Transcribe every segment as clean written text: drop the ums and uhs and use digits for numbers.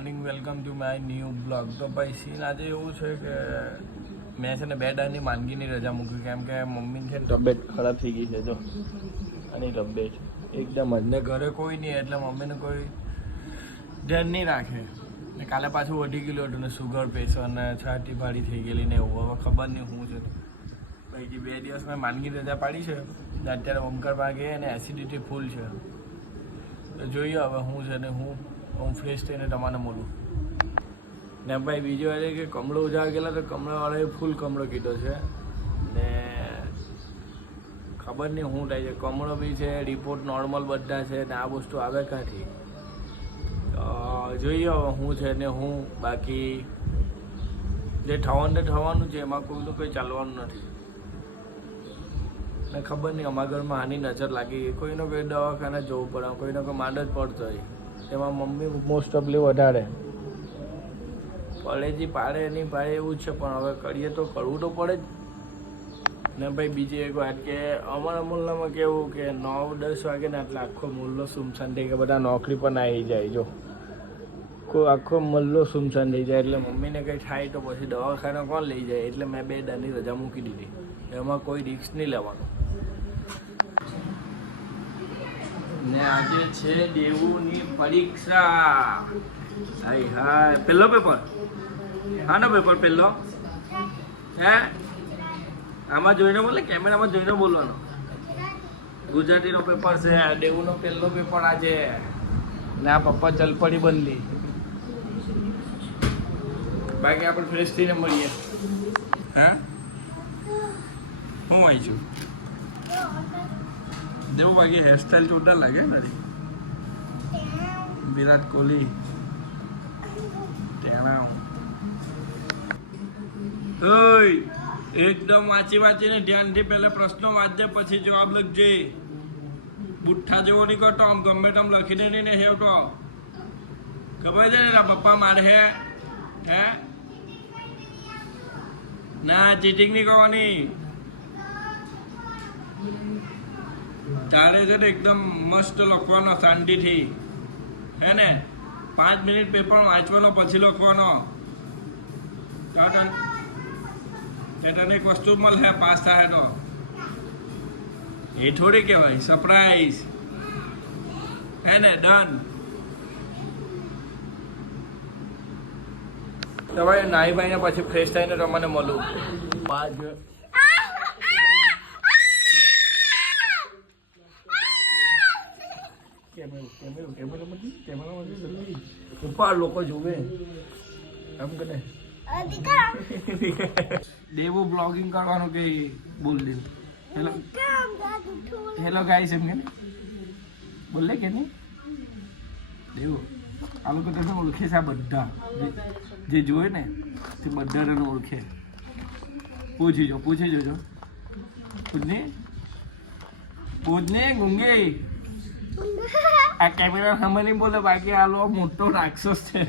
Morning welcome to my new blog. તો ભાઈ scene આજે એવું છે કે મેં છે ને 2 દાડાની માંદગીની રજા મૂકી, કેમ કે મમ્મીની છે ને તબિયત ખરાબ થઈ ગઈ છે. જો આની તબિયત એકદમ જ ને ઘરે કોઈ નહીં એટલે મમ્મીને કોઈ ધ્યાન નહીં રાખે ને કાલે પાછું વધી ગયેલું હતું ને સુગર પ્રેશર ને છાતી ભારી થઈ ગયેલી ને એવું. હવે ખબર નહીં શું છે. ભાઈ 2 દિવસ મેં માંદગી રજા પાડી છે ને અત્યારે ઓમકાર ભાગે અને એસિડિટી ફૂલ છે. તો જોઈએ હવે શું છે ને હું ફ્રેશ થઈને તમારે મળું. ને ભાઈ બીજું એ કે કમળો ઉજાડ ગયેલા તો કમળાવાળાએ ફૂલ કમળો કીધો છે ને ખબર નહીં શું થાય છે. કમળો બી છે, રિપોર્ટ નોર્મલ બધા છે ને આ વસ્તુ આવે ક્યાંથી. તો જોઈએ હવે શું છે ને હું બાકી જે થવાનું છે એમાં કોઈનું કંઈ ચાલવાનું નથી ને ખબર નહીં અમારા ઘરમાં આની નજર લાગી ગઈ. કોઈનો કોઈ દવાખાને જવું પડે, કોઈનો કોઈ માંડ જ પડતો હોય. તેમાં મમ્મી મોસ્ટ ઓફલી વધારે પડેજી પાડે નહીં પાડે એવું જ છે, પણ હવે કરીએ તો કરવું તો પડે જ ને. ભાઈ બીજી એક વાત કે અમારા મુલ્લામાં કેવું કે 9-10 વાગે ને એટલે આખો મુલ્લો સુમસાન થઈ ગયા, બધા નોકરી પર આવી જાય. જો કોઈ આખો મલ્લો સુમસાન થઈ જાય એટલે મમ્મીને કંઈ થાય તો પછી દવાખાને કોણ લઈ જાય. એટલે મેં 2 દાડાની રજા મૂકી દીધી. એમાં કોઈ રિસ્ક નહીં લેવાનું. ને આજે છે દેવુની પરીક્ષા. હાય પહેલો પેપર. હાનો પેપર પહેલો? હે આમાં જોઈને બોલે, કેમેરામાં જોઈને બોલવાનો. ગુજરાતીનો પેપર છે. દેવુનો પહેલો પેપર આજે. ને આ પપ્પા ચલપડી બદલી. બાકી આપણે ફ્રેશ થઈને મળીએ. હે હું આવી છું દેવું. બાકી હેરસ્ટાઈલ જોરદાર લાગે મારી. વિરાટ કોહલી ટેણા. ઓય એકદમ વાંચીને ધ્યાનથી પહેલા પ્રશ્નો વાંચજે, પછી જવાબ લખજે. બુઠ્ઠા જેવો નહીં કરતો, આમ ગમે તેમ લખી દે નહીં ને હેવતો. ખબર છે ને પપ્પા મારે હે ના ચીટિંગ નહીં કરવાની. તારે છે ને એકદમ મસ્ત લખવાનો શાંતિથી, હે ને 5 મિનિટ પેપર વાંચવાનો પછી લખવાનો. તને એક વસ્તુ મળે પાસ થાય તો એ થોડી કહેવાય સરપ્રાઈઝ, હે ને. ડન. તમારે નાઈ ભાઈને પછી ફ્રેશ થઈને તમને મળું. ઉપર લોકો જોવે એમ કે દેવું બ્લોગિંગ કરવાનું કે બોલ દે. હેલો ગાઈસ એમ કે બોલે કે નહીં દેવું. આ લોકો તને ઓળખે છે. આ બધા જે જોવે ને તે બધા તને ઓળખે. પૂછી જોજો. પૂછને ગુંગે. આ કેમેરા સામે નહીં બોલે, બાકી આ લોકો મોટો રાક્ષસ છે.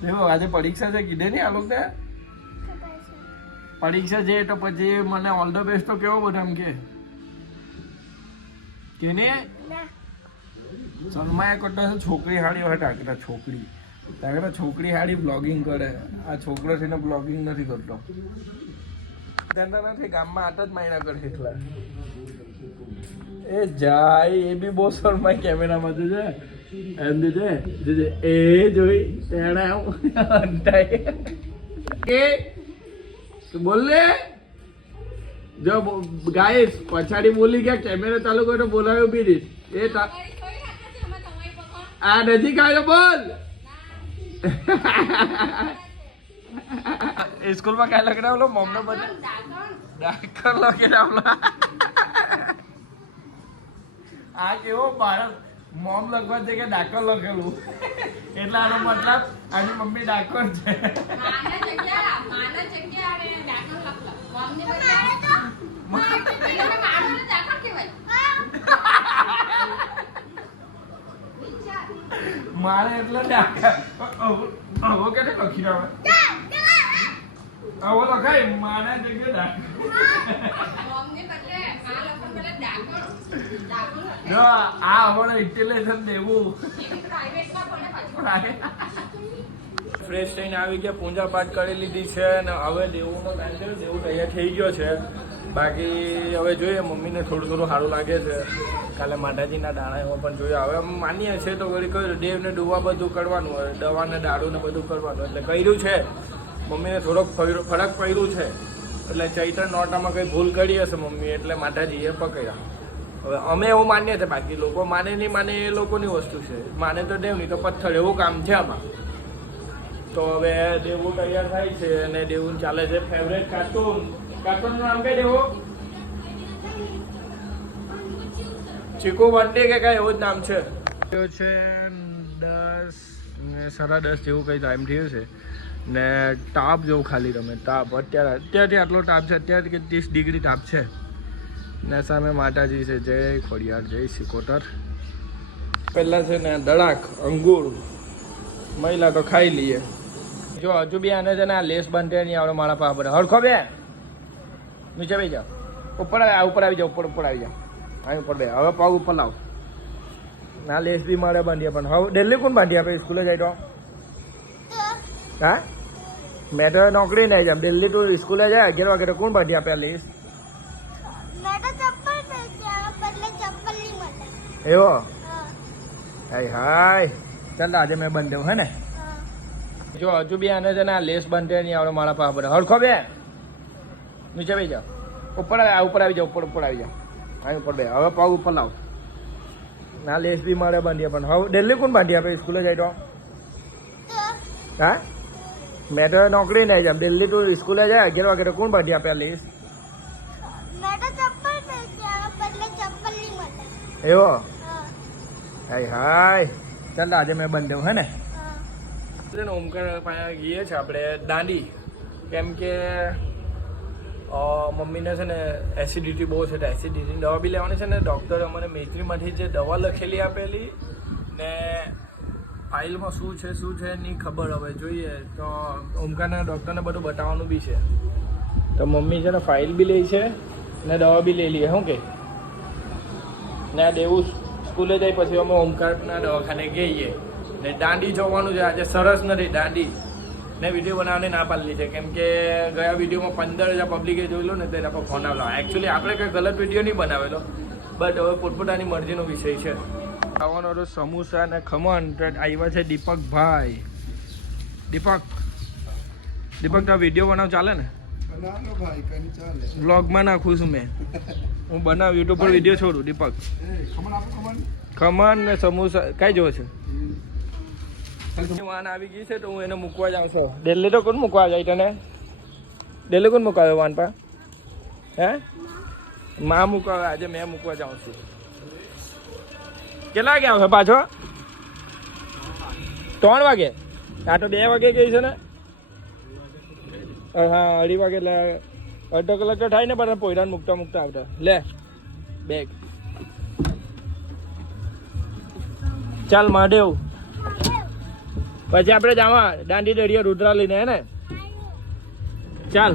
દેવો આજે પરીક્ષા છે કીધે નહીં આ લોકો પરીક્ષા છે તો પછી મને ઓલ ધ બેસ્ટ તો કેવો બધા એમ કે ને. સલમાએ કરતા છોકરી હાડી હોય ટાકરા છોકરી હાડી બ્લોગિંગ કરે. આ છોકરો થઈને બ્લોગિંગ નથી કરતો. ધંધા નથી ગામમાં આટ જ માયના કરે એટલા. એ જાય એ બી બહુ શરમાય કેમેરામાં જોજે એમ જોજે એ જોઈ બોલે. જો ગાઈસ પછાડી બોલી ગયા, કેમેરા ચાલુ કર્યો બોલાવ્યો બી રીત. એ આ નજીક આવ્યો બોલ. સ્કૂલમાં કઈ લખડાવલો મમ્મી બધે ડાકર લખી આ કેવો ભારત મોમ લખવા છે કે ડાકર લખેલું એટલે આનો મતલબ આની મમ્મી ડાકર છે. મારે એટલે ડાકર આવો કે લખી રહ્યો આવો લખાય મારા જગ્યાએ ડાકર. જો આ અમારું ઇન્ટેલિજન્સ દેવું ફ્રેશ થઈને આવી ગયા, પૂજા પાઠ કરી લીધી છે અને હવે દેવુંનો ટાઈમ છે. દેવું તૈયાર થઈ ગયો છે. બાકી હવે જોઈએ, મમ્મીને થોડું થોડું સારું લાગે છે. કાલે માતાજીના દાણા એમાં પણ જોઈએ. હવે માનીએ છે તો વળી કહ્યું દેવને ડૂવા બધું કરવાનું હોય, દવાને દારૂને બધું કરવાનું એટલે કર્યું છે. મમ્મીને થોડોક ફરક પડ્યું છે એટલે ચૈત્ર નોટામાં કંઈ ભૂલ કરી હશે મમ્મી એટલે માતાજીએ પકડ્યા. હવે અમે એવું માનીએ છીએ, બાકી લોકો માને નહીં માને એ લોકોની વસ્તુ છે. માને તો દેવ નહીં તો પથ્થર, એવું કામ છે આમાં. તો હવે દેવું તૈયાર થાય છે અને દેવું ચાલે છે ફેવરેટ કાર્ટૂન. કાર્ટૂનનું નામ કઈ દેવું? ચીકુ બર્થડે કે કઈ એવું જ નામ છે. છે 10 ને 10:30 જેવું કંઈ ટાઈમ થયો છે ને તાપ જેવું ખાલી તમે તાપ અત્યારથી આટલો તાપ છે. અત્યારે કે 30 ડિગ્રી તાપ છે ને સામે માતાજી છે. જય ખોડિયાર, જય સિકોતર. પહેલાં છે ને દડાક અંગુર મહિલા તો ખાઈ લઈએ. જો હજુ બી આને છે ને આ લેસ બાંધે નહીં આવડે મારા પાસે બધા. હરખો બે નીચે આવી જાઓ, ઉપર આવી જાઓ, ઉપર આવી જાઓ. હા ઉપર બે. હવે પગ ઉપર લાવ. ના લેસ બી મારે બાંધીએ પણ હવે ડેલી કોણ બાંધી આપે? સ્કૂલે જાય તો હા મેં તો નોકરી નહીં જામ. દિલ્હી તું સ્કૂલે જાય 11 વાગે તો કોણ બાંધી આપે આ લેસ? એવો હાય હાય. ચાલ આજે મેં બંધ દેવું હે ને. જો હજુ બી આને છે ને આ લેસ બાંધે નહીં આવડે મારા પાસે બધા. હરખો બે નીચે આવી જાઓ, ઉપર આવી જાઓ, ઉપર આવી જાઓ. હા ઉપર બે. હવે પગ ઉપર લાવ. ના લેસ બી મારે બાંધીએ પણ હવે ડેલી કોણ બાંધી આપે? સ્કૂલે જાય તો હા મેં તો નોકરી નહીં જામ. દિલ્હી તું સ્કૂલે જાય 11 વાગે તો કોણ બાંધી આપે આ લેસ? એવો હાય હાય. ચાલ આજે મેં બંધ દેવું હે ને. ઓમકાર પાસે ગઈએ છે આપણે દાંડી, કેમ કે મમ્મીને છે ને એસિડિટી બહુ છે તો એસિડિટીની દવા બી લેવાની છે ને. ડૉક્ટરે અમને મેત્રીમાંથી જે દવા લખેલી આપેલી ને ફાઇલમાં શું છે નહીં ખબર. હવે જોઈએ તો ઓમકારના ડૉક્ટરને બધું બતાવવાનું બી છે. તો મમ્મી છે ને ફાઇલ બી લે છે ને દવા બી લઈ લઈએ. શું કે ને આ દેવું સ્કૂલે જાય પછી અમે ઓમકારના દવાખાને ગઈએ ને દાંડી જોવાનું છે. આજે સરસ નથી દાંડી ને વિડીયો બનાવવાની ના પાડેલી છે, કેમ કે ગયા વિડીયોમાં 15,000 પબ્લિકે જોયેલો ને તેના પર ફોન આવેલો. એકચ્યુઅલી આપણે કંઈ ગલત વિડીયો નહીં બનાવેલો, બટ હવે પોતપોતાની મરજીનો વિષય છે. ખાવાનો તો સમોસા ને ખમણ. આવ્યા છે દીપકભાઈ. દીપક તો વિડીયો બનાવ ચાલે ને? વ્લોગમાં નાખું છું મેં. હું બનાવ યુટ્યુબ પર વિડીયો છોડું. દીપક ખમણ ને સમોસા કઈ જોવે છે? વાન આવી ગઈ છે તો હું એને મૂકવા જાઉં છું. દિલ્હી તો કોણ મૂકવા જાય તને? દિલ્હી કોણ મૂકવા આવે વાન પા? હે માં મૂકવા આવે? આજે મેં મૂકવા જાઉં છું. કેટલા વાગે આવશે પાછો? 3 વાગે? આ તો 2 વાગે ગઈ છે ને. હા 2:30 વાગે એટલે અડધો કલાક તો થાય ને. પણ પોયરાને મૂકતા આવતા. લે બેગ. ચાલ મહાદેવ. પછી આપણે જવા દાંડી દરિયા રુદ્રા લઈને હે ને. ચાલ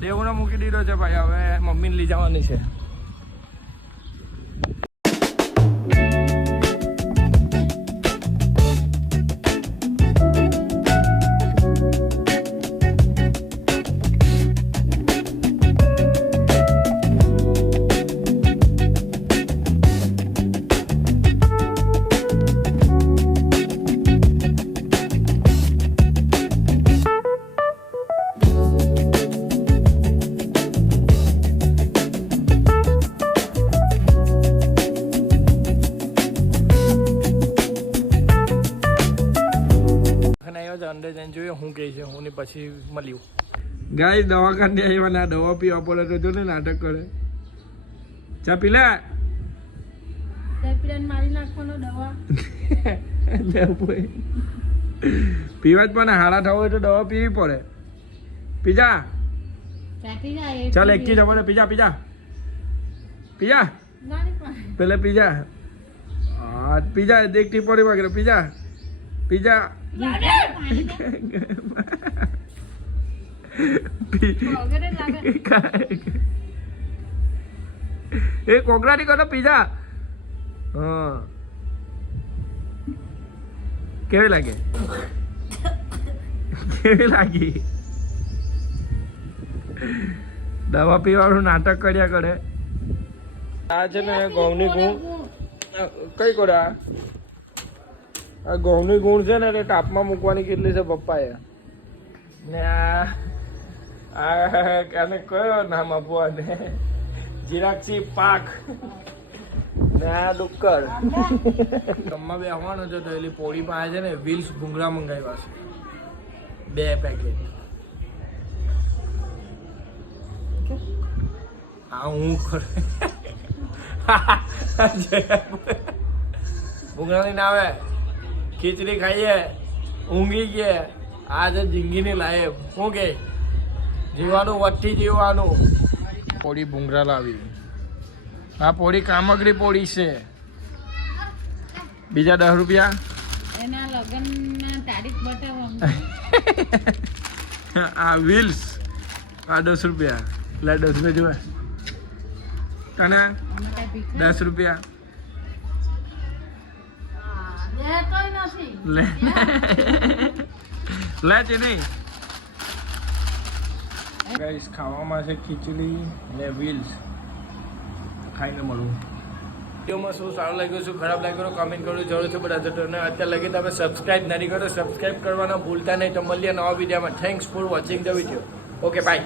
દેવને મૂકી દીધો છે ભાઈ. હવે મમ્મીને લઈ જવાની છે. અંદર જઈને જોઈએ હું કહે છે. હું પછી મળ્યું ગાય દવાખાને આવ્યા ને દવા પીવા પડે તો જો ને નાટક કરે. ચા પીલા મારી નાખવાનો દવા પીવા જ પણ હાડા થવો હોય તો દવા પીવી પડે. પીજા ચાલ એકથી જવાને. પીજા પેલે પીજા. હા પીજા દેખતી પડી વગેરે. પીજા એ કોકરાની કરો પીઝા. હા કેવી લાગે? કેવી લાગી? દવા પીવાનું નાટક કર્યા કરે. આ છે ને ઘઉંની ગુણ કઈ કોડા આ ઘઉંની ગુણ છે ને એટલે તાપમાં મૂકવાની કેટલી છે પપ્પાએ ને આને કયો નામ આપવાને જીરાક્ષી પાક ને આ ડુક્કર ગમમાં બેસવાનું છે તો એલી પોળી પાસે છે ને વ્હીલ્સ ભૂંગળા મંગાવ્યા છે 2 પેકેટ. હા હું ભૂંગળાની ના આવે ખીચડી ખાઈએ ઊંઘી ગયા. આ છે જિંદગીની લાઈફ. શું કે જીવાનું વટી જીવવાનું. પોળી ભૂંગળા લાવી. આ પોળી કામગરી પોળી છે. બીજા 10 રૂપિયા એના લગનના તારીખ બતાવો. આ વ્હીલ્સ આ 10 રૂપિયા. લે 10 રૂપિયા જોવે તને 10 રૂપિયા લે લે છે નહીં. ગાઈસ ખાવામાં છે ખીચડી ને વ્હીલ્સ. ખાઈને મળું. વિડીયોમાં શું સારું લાગ્યું શું ખરાબ લાગ્યું કમેન્ટ કરવું જરૂર છે બધા જતો. અત્યારે લગી તમે સબસ્ક્રાઇબ નથી કરો સબસ્ક્રાઇબ કરવાના ભૂલતા નહીં. તો મળીએ નવા વિડીયોમાં. Thanks for watching the video. Okay bye.